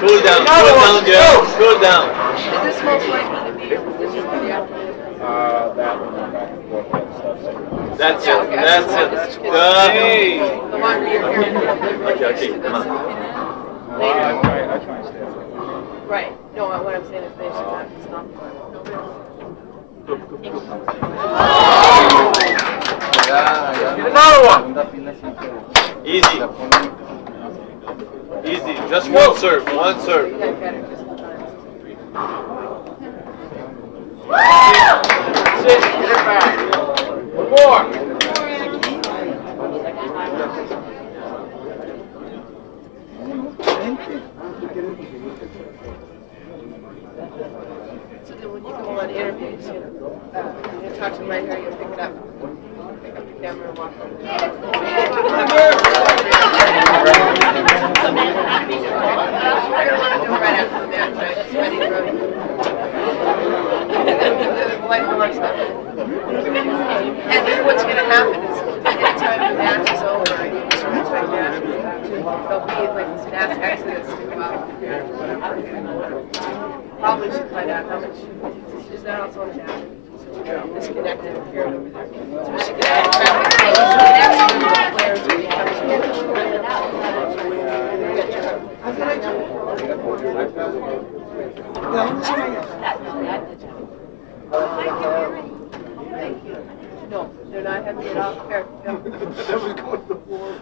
Cool down, Joe. Cool down. Is this most likely to be your position for the afternoon? That one, back and forth, that stuff. That's it. Okay. That's it. Hey. The longer you're here, the more you're really used to this. I try and stay up. Right. No, what I'm saying is they should not stop. Get another one. Easy. Easy. Just one serve. One serve. Sit, get it back. One more. So then when you go on interviews, you talk to them right here, you pick it up. Pick up the camera and walk over there. We're going to want to do it right after the match, right? It's ready to go. And then what's going to happen is anytime the match is over and you switch like that, there'll be like this mass exodus to probably should find out how much is that also on that? Disconnected here and over there. So we should get out of traffic connection with the players when he comes here. Thank you. No, they're not having it off there. No. That was going to the floor.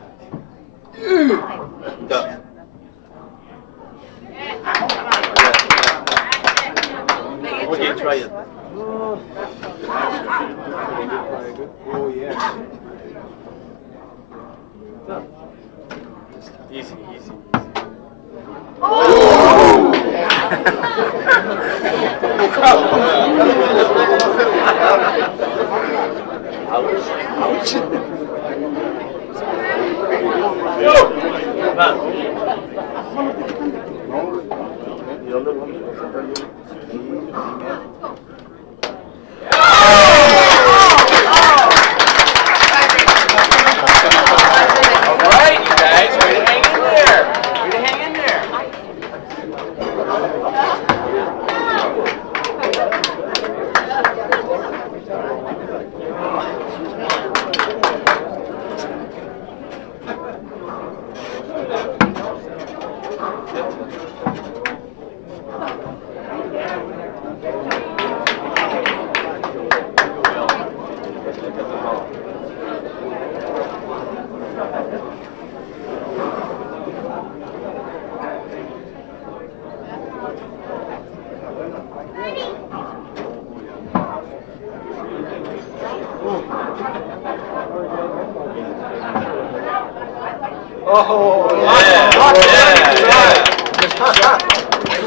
Okay, try it. Oh, yeah. Easy, easy. Oh, yeah,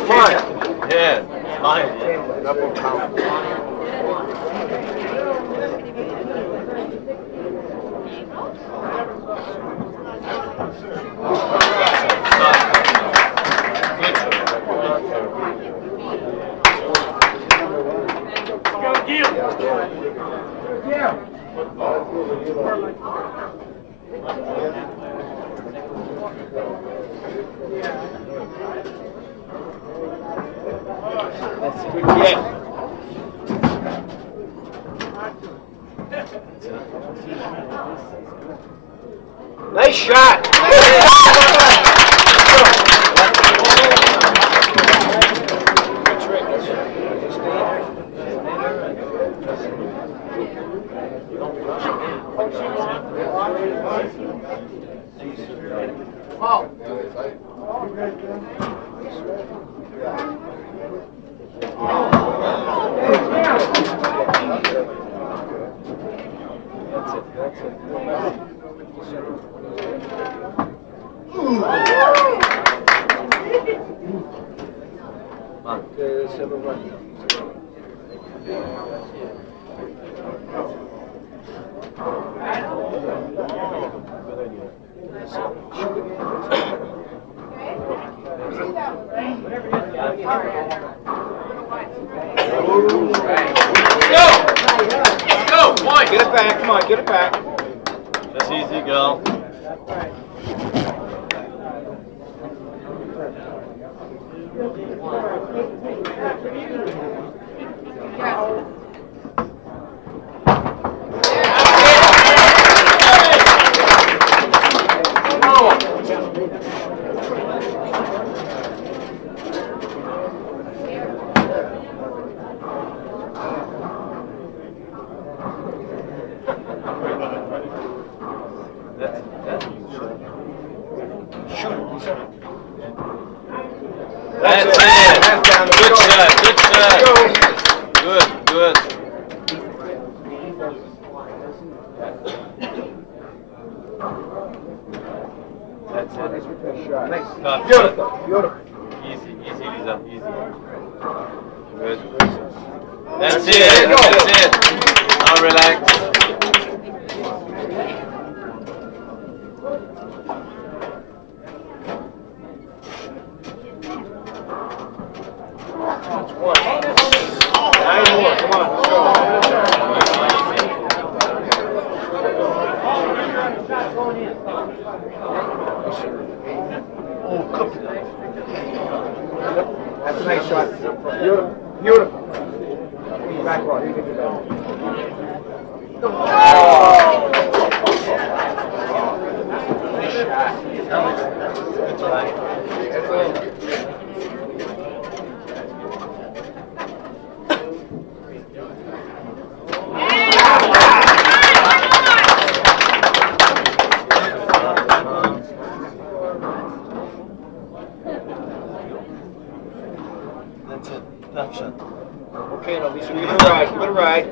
fine. Yeah, fine. That's a good game. Nice shot. Wow. Go, point. Get it back, come on, get it back. Just easy, go. That's it. Good shot. Good shot. Good. Good. That's it. Nice. Tough Beautiful. shot. Beautiful. Easy, Lisa. Easy. Good. That's There you it. go. That's it. Now relax. That's one. 9 more. Come on. Let's go. Oh, cook it. That's a nice shot. Beautiful. Beautiful. Back ball. You can do that. Nice shot. That's right. That's it. Tough shot. Okay, now Lisa, give it a ride. Give it a ride.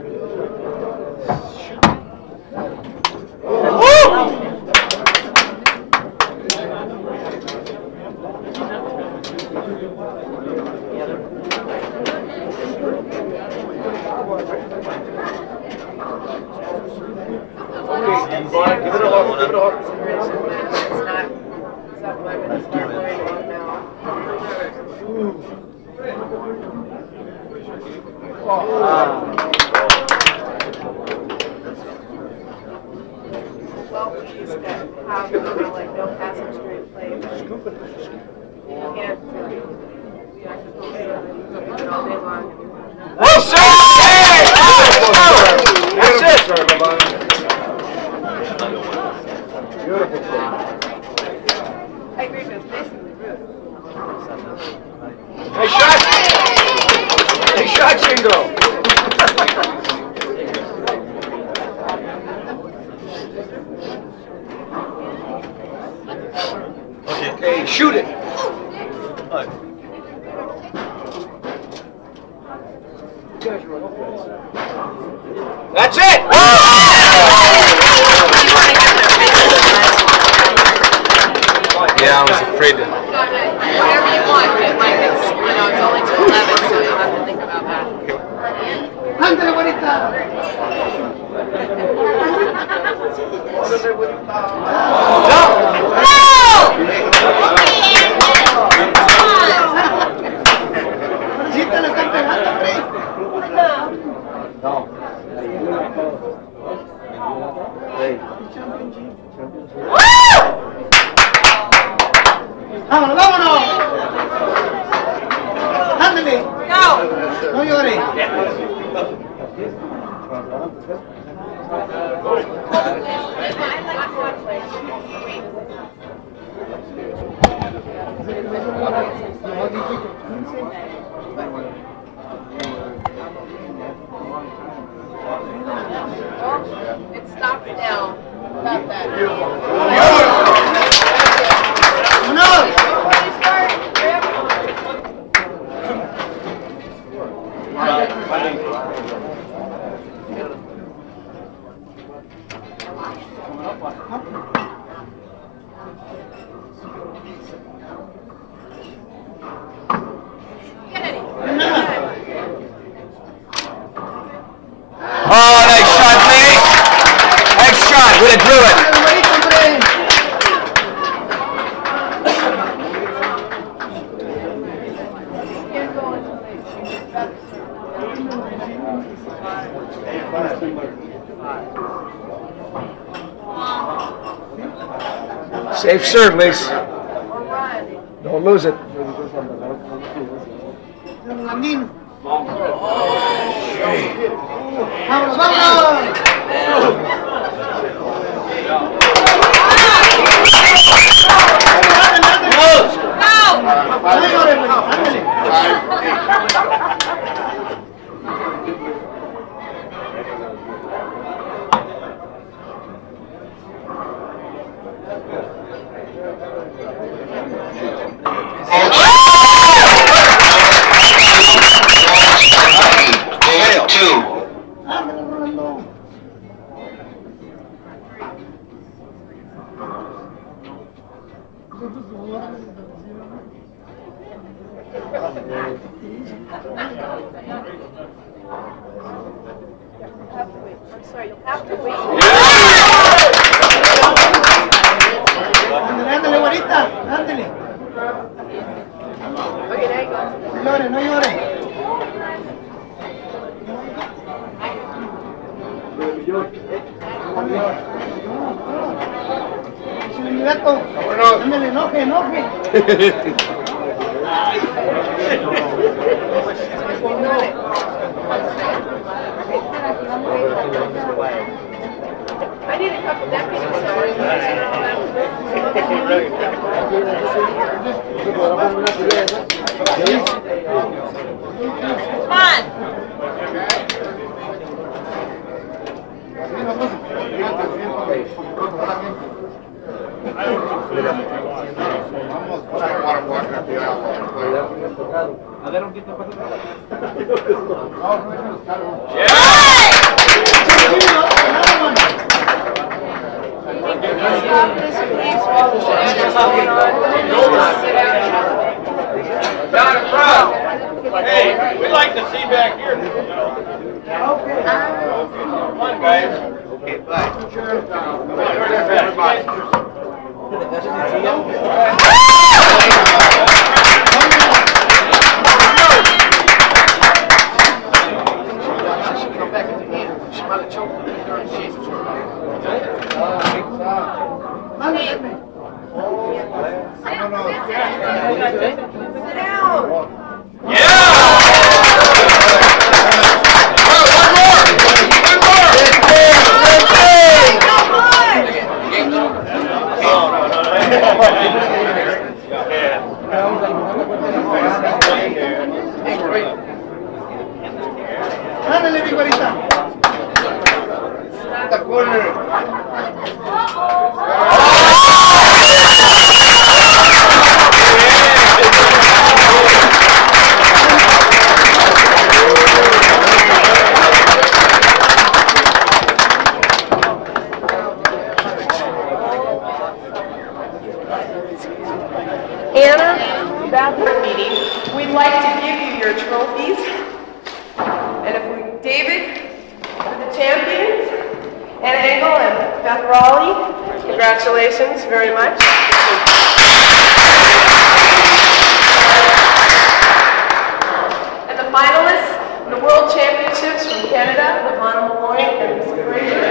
Okay, give it a hook. Give it a hook. Well, we used to have, like, no passing straight play. You can't, we actually do it all day long. Well, sir! That's it, sir. Beautiful play. I agree with basically Ruth. Nice shot! Nice shot, Shingo! Okay, shoot it! That's it! Yeah, I was afraid to. Whatever you want, but like it's, it's only till 11, so you'll have to think about that. Ándale, bonita. Bonita, le están pegando, hombre. Vámonos, vámonos. Ándale. No llore. It stops now. About that. Vámonos. Oh, nice shot, mate! Nice shot, would have drew it! Safe serve, Lise. Don't lose it. Landín. Vámonos, vámonos. No llores, güey, ándale. Ándale, Rolando. I'm sorry, you'll have to wait. Ándale, ándale, güerita, ándale. Okay, there you go. No llores, no llores. Mi gato, ándale, enoje, enoje. I need a couple deputies. Come on. Stop this, please, while the session's going on. Sit down. Down in front. Hey, we'd like to see back here. Come on, guys. Okay, bye. Come on, everybody. Sit down. Ándale, mi güerita. Anna, bathroom meeting. We'd like to give you your trophies. And if we, David, for the champions, and Engele and Beth Rowley, congratulations very much. And the finalists in the World Championships from Canada, Fraser Muloin and Fraser.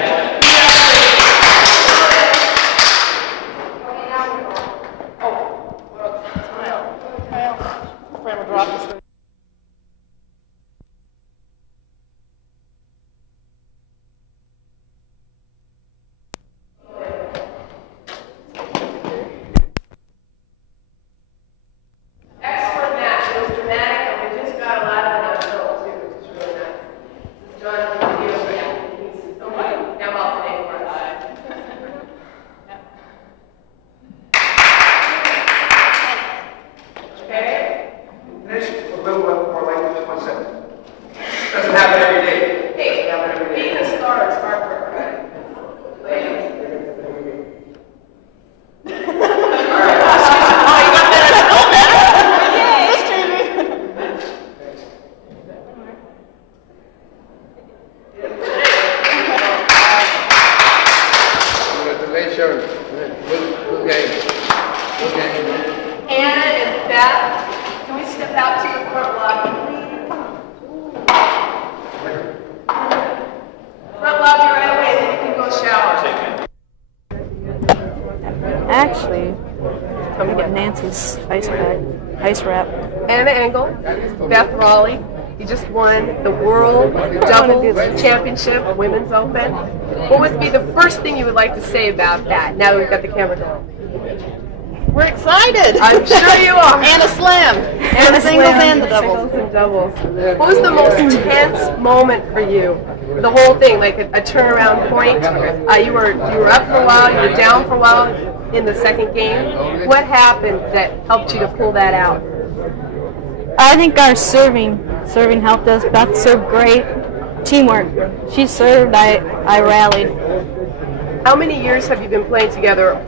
Excellent match. It was dramatic, and we just got a lot of it on film too, which is really nice. This is John from the video again. He's now out today for us. Okay. Finish a little bit more like this, 1 second. Doesn't happen every day. Hey, being a star is hard work, right? Ladies. Congratulations. Good game. Good game. Anna and Beth, can we step out to the front lobby, please? Front lobby right away, then you can go shower. Actually, I'm gonna get Nancy's ice wrap. Engele, Beth Rowley. You just won the World Doubles Championship, Women's Open. What would be the first thing you would like to say about that, now that we've got the camera going? We're excited. I'm sure you are. And a slam. And the singles and the doubles. Singles and doubles. What was the most tense moment for you? The whole thing, like a turnaround point. You were up for a while, you were down for a while in the second game. What happened that helped you to pull that out? I think our serving helped us. Beth served great. Teamwork. She served, I rallied. How many years have you been playing together?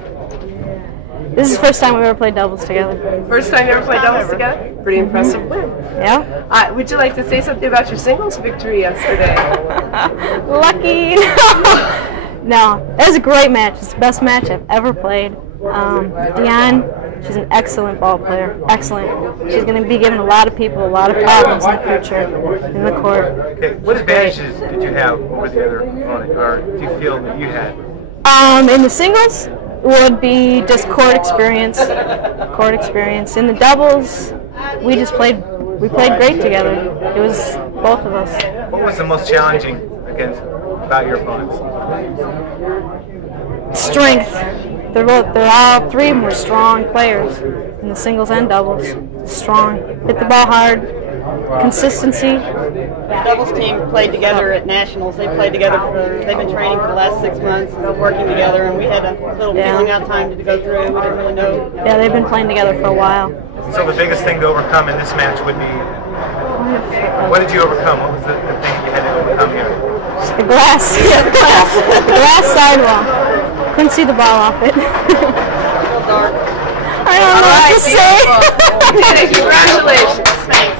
This is the first time we've ever played doubles together. First time you ever played doubles together? Pretty impressive win. Yeah. Would you like to say something about your singles victory yesterday? Lucky. No, it was a great match. It's the best match I've ever played. Dion, she's an excellent ball player. Excellent. She's going to be giving a lot of people a lot of problems in the future in the court. Okay, what advantages did you have over the other opponent, or do you feel that you had? In the singles, would be just court experience. Court experience. In the doubles, we played great together. It was both of us. What was the most challenging about your opponents? Strength. They're all three of them were strong players in the singles and doubles. Strong. Hit the ball hard. Consistency. The doubles team played together at nationals. They played together. They've been training for the last 6 months, working together, and we had a little feeling out time to go through. We didn't really know. Yeah, they've been playing together for a while. So the biggest thing to overcome in this match would be, what did you overcome? What was the thing that you had to overcome here? The glass. Yeah, the glass. The glass sidewall. Couldn't see the ball off it. Dark. I don't know what to say. Congratulations. Thanks.